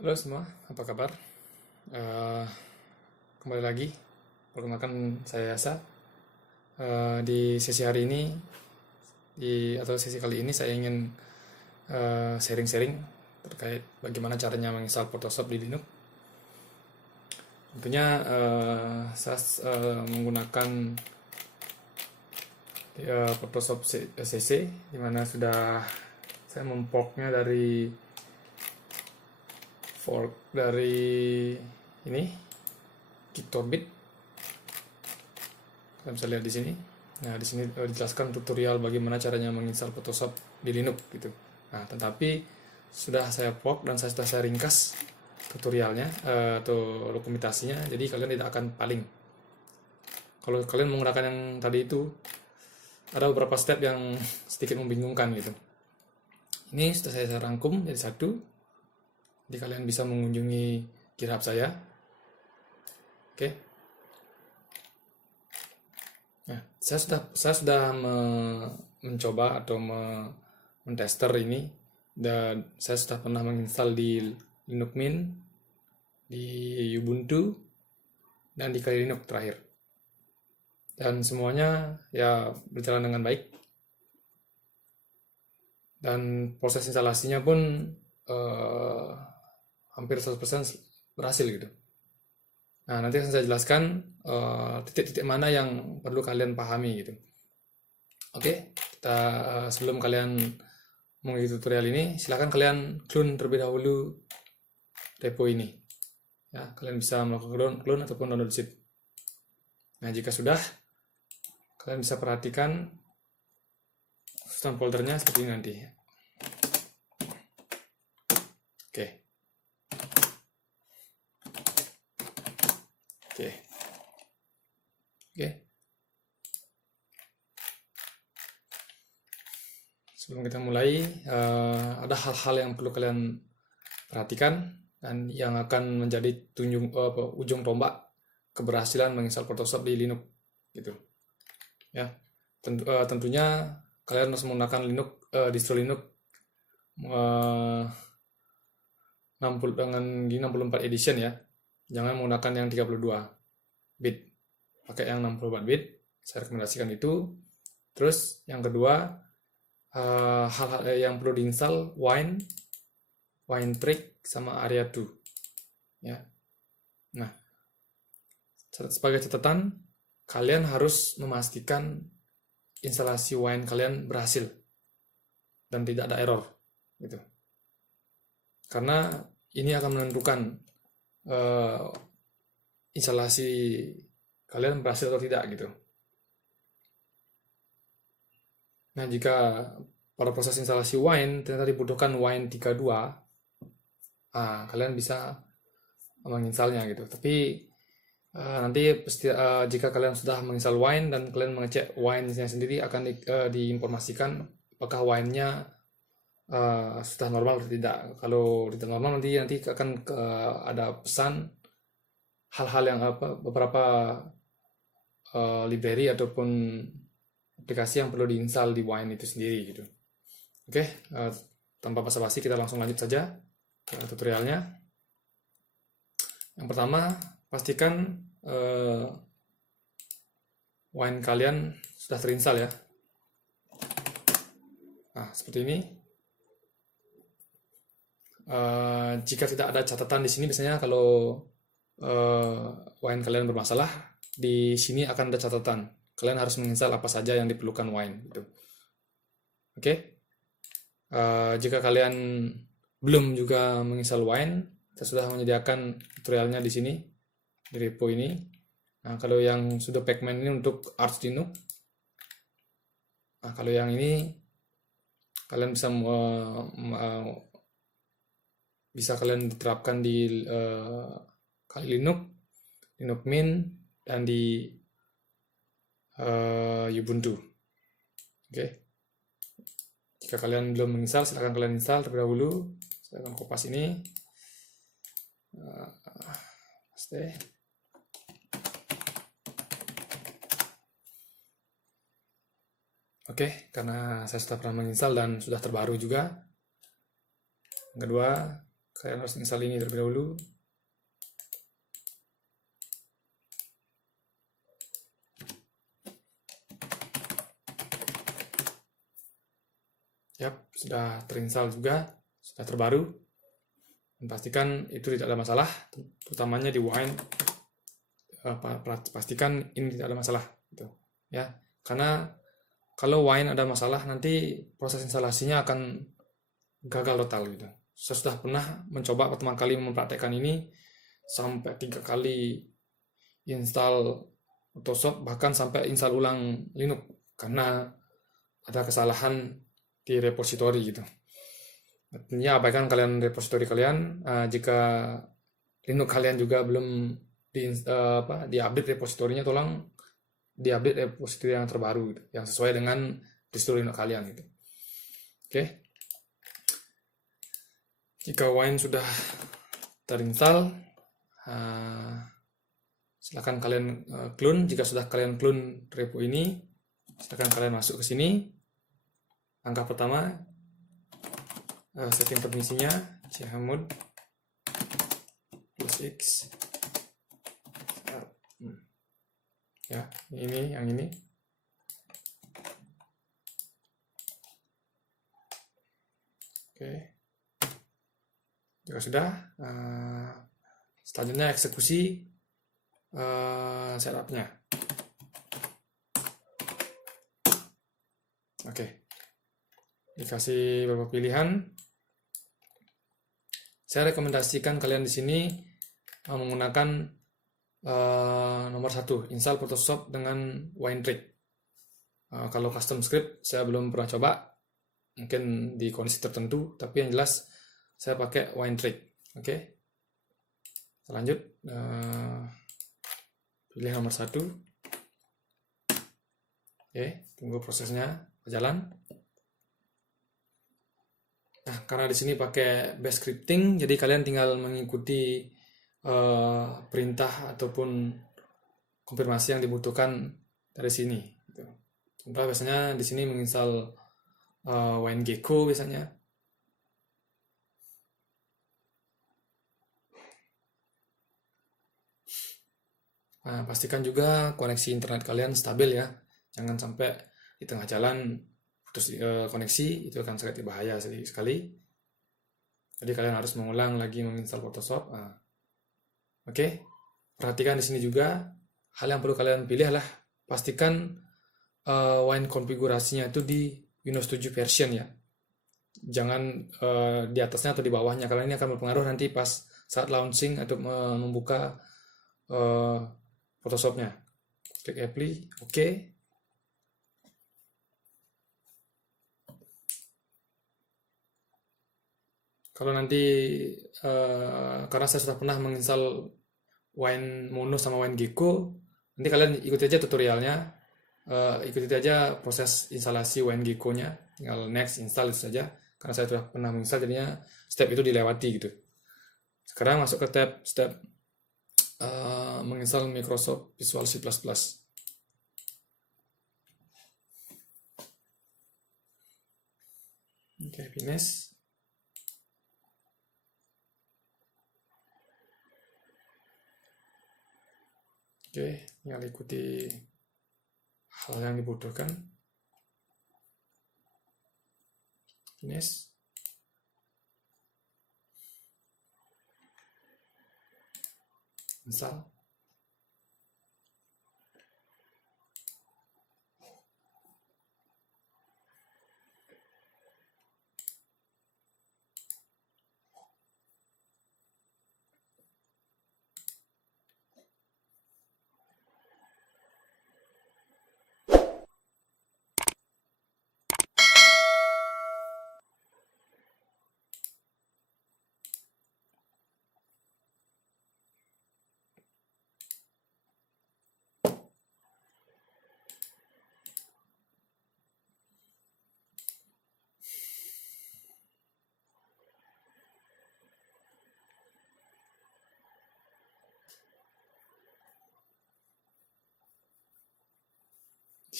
Halo semua, apa kabar? Eh, Kembali lagi, perkenalkan saya Yasa. Di sesi hari ini, atau sesi kali ini saya ingin sharing-sharing terkait bagaimana caranya menginstal Photoshop di Linux. Tentunya saya menggunakan Photoshop CC, di mana sudah saya memportnya dari ini Kitorbit. Kalian bisa lihat di sini. Nah, di sini dijelaskan tutorial bagaimana caranya menginstal Photoshop di Linux gitu. Nah, tetapi sudah saya fork dan saya sudah saya ringkas tutorialnya atau dokumentasinya, jadi kalian tidak akan paling. Kalau kalian menggunakan yang tadi itu, ada beberapa step yang sedikit membingungkan gitu. Ini sudah saya rangkum jadi satu. Jadi kalian bisa mengunjungi GitHub saya. Oke. Nah, saya sudah mencoba atau mentester ini, dan saya sudah pernah menginstal di Linux Mint, di Ubuntu, dan di Kali Linux terakhir. Dan semuanya ya berjalan dengan baik. Dan proses instalasinya pun hampir 100% berhasil gitu. Nah, nanti akan saya jelaskan titik-titik mana yang perlu kalian pahami gitu. Oke, kita sebelum kalian mengikuti tutorial ini, silakan kalian clone terlebih dahulu repo ini. Ya, kalian bisa melakukan clone ataupun download zip. Nah, jika sudah, kalian bisa perhatikan custom foldernya seperti ini nanti. Oke. Oke. Oke. Sebelum kita mulai, ada hal-hal yang perlu kalian perhatikan dan yang akan menjadi ujung tombak keberhasilan menginstal Photoshop di Linux gitu. Ya, tentunya kalian harus menggunakan Linux, distro Linux 60 dengan 64 edition ya. Jangan menggunakan yang 32 bit. Pakai yang 64 bit. Saya rekomendasikan itu. Terus yang kedua, hal-hal yang perlu diinstal Winetricks sama Area 2 ya. Nah, sebagai catatan, kalian harus memastikan instalasi Wine kalian berhasil dan tidak ada error gitu. Karena ini akan menentukan instalasi kalian berhasil atau tidak gitu. Nah, jika pada proses instalasi Wine ternyata dibutuhkan Wine 32, kalian bisa menginstalnya gitu. Tapi nanti jika kalian sudah menginstal Wine dan kalian mengecek Wine-nya sendiri, akan diinformasikan apakah Wine-nya sudah normal atau tidak. Kalau tidak normal, nanti akan ada pesan hal-hal yang beberapa library ataupun aplikasi yang perlu diinstal di Wine itu sendiri gitu. Oke, tanpa basa-basi kita langsung lanjut saja ke tutorialnya. Yang pertama, pastikan Wine kalian sudah terinstall ya. Nah, seperti ini. Jika tidak ada catatan di sini, biasanya kalau Wine kalian bermasalah, di sini akan ada catatan. Kalian harus menginstal apa saja yang diperlukan Wine gitu. Oke. Jika kalian belum juga menginstal Wine, saya sudah menyediakan tutorialnya di sini di repo ini. Nah, kalau yang sudo pacman ini untuk Arch Linux. Nah, kalau yang ini kalian bisa kalian diterapkan di Kali Linux, Linux Mint, dan di Ubuntu. Oke. Jika kalian belum menginstal, silahkan kalian install terlebih dahulu. Saya akan kopas ini. Paste. Oke, karena saya sudah pernah menginstal dan sudah terbaru juga. Yang kedua, kalian harus install ini terlebih dahulu. Yap, sudah terinstall juga, sudah terbaru. Dan pastikan itu tidak ada masalah, terutamanya di Wine. Pastikan ini tidak ada masalah, gitu. Ya, karena kalau Wine ada masalah, nanti proses instalasinya akan gagal total, gitu. Saya sudah pernah mencoba pertama kali mempraktekkan ini sampai 3 kali install Photoshop, bahkan sampai install ulang Linux karena ada kesalahan di repository gitu. Artinya abaikan kalian repository kalian. Jika Linux kalian juga belum di-update repositorinya, tolong di-update repository yang terbaru gitu, yang sesuai dengan distro Linux kalian gitu. Oke. Jika Wine sudah terinstall, silakan kalian clone. Jika sudah kalian clone repo ini, silakan kalian masuk ke sini. Langkah pertama, setting permisinya, chmod +x. Ya, ini yang ini. Oke. Jika sudah, selanjutnya eksekusi setupnya. Oke. Dikasih beberapa pilihan. Saya rekomendasikan kalian di sini menggunakan nomor 1, install Photoshop dengan WineTrick. Kalau custom script saya belum pernah coba, mungkin di kondisi tertentu, tapi yang jelas saya pakai WineTrick. Oke. Lanjut, pilih nomor 1. Oke, tunggu prosesnya berjalan. Nah, karena di sini pakai bash scripting, jadi kalian tinggal mengikuti perintah ataupun konfirmasi yang dibutuhkan dari sini. Contoh biasanya di sini menginstal WineGecko biasanya. Nah, pastikan juga koneksi internet kalian stabil ya. Jangan sampai di tengah jalan putus koneksi, itu akan sangat berbahaya sekali. Jadi kalian harus mengulang lagi menginstal Photoshop. Oke. Perhatikan di sini juga hal yang perlu kalian pilih adalah pastikan Wine konfigurasinya itu di Windows 7 version ya. Jangan di atasnya atau di bawahnya, karena ini akan berpengaruh nanti pas saat launching atau membuka Photoshopnya. Klik apply, oke. Kalau nanti karena saya sudah pernah menginstal Wine Mono sama WineGecko, nanti kalian ikuti aja tutorialnya, ikuti aja proses instalasi WineGecko-nya, tinggal next install itu saja. Karena saya sudah pernah menginstal, jadinya step itu dilewati gitu. Sekarang masuk ke step menginstal Microsoft Visual C++. Oke, finish. Oke, tinggal ikuti hal yang dibutuhkan. Finish. Install.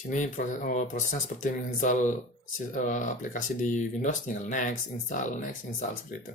Sini prosesnya seperti menginstal aplikasi di Windows, tinggal next, install seperti itu.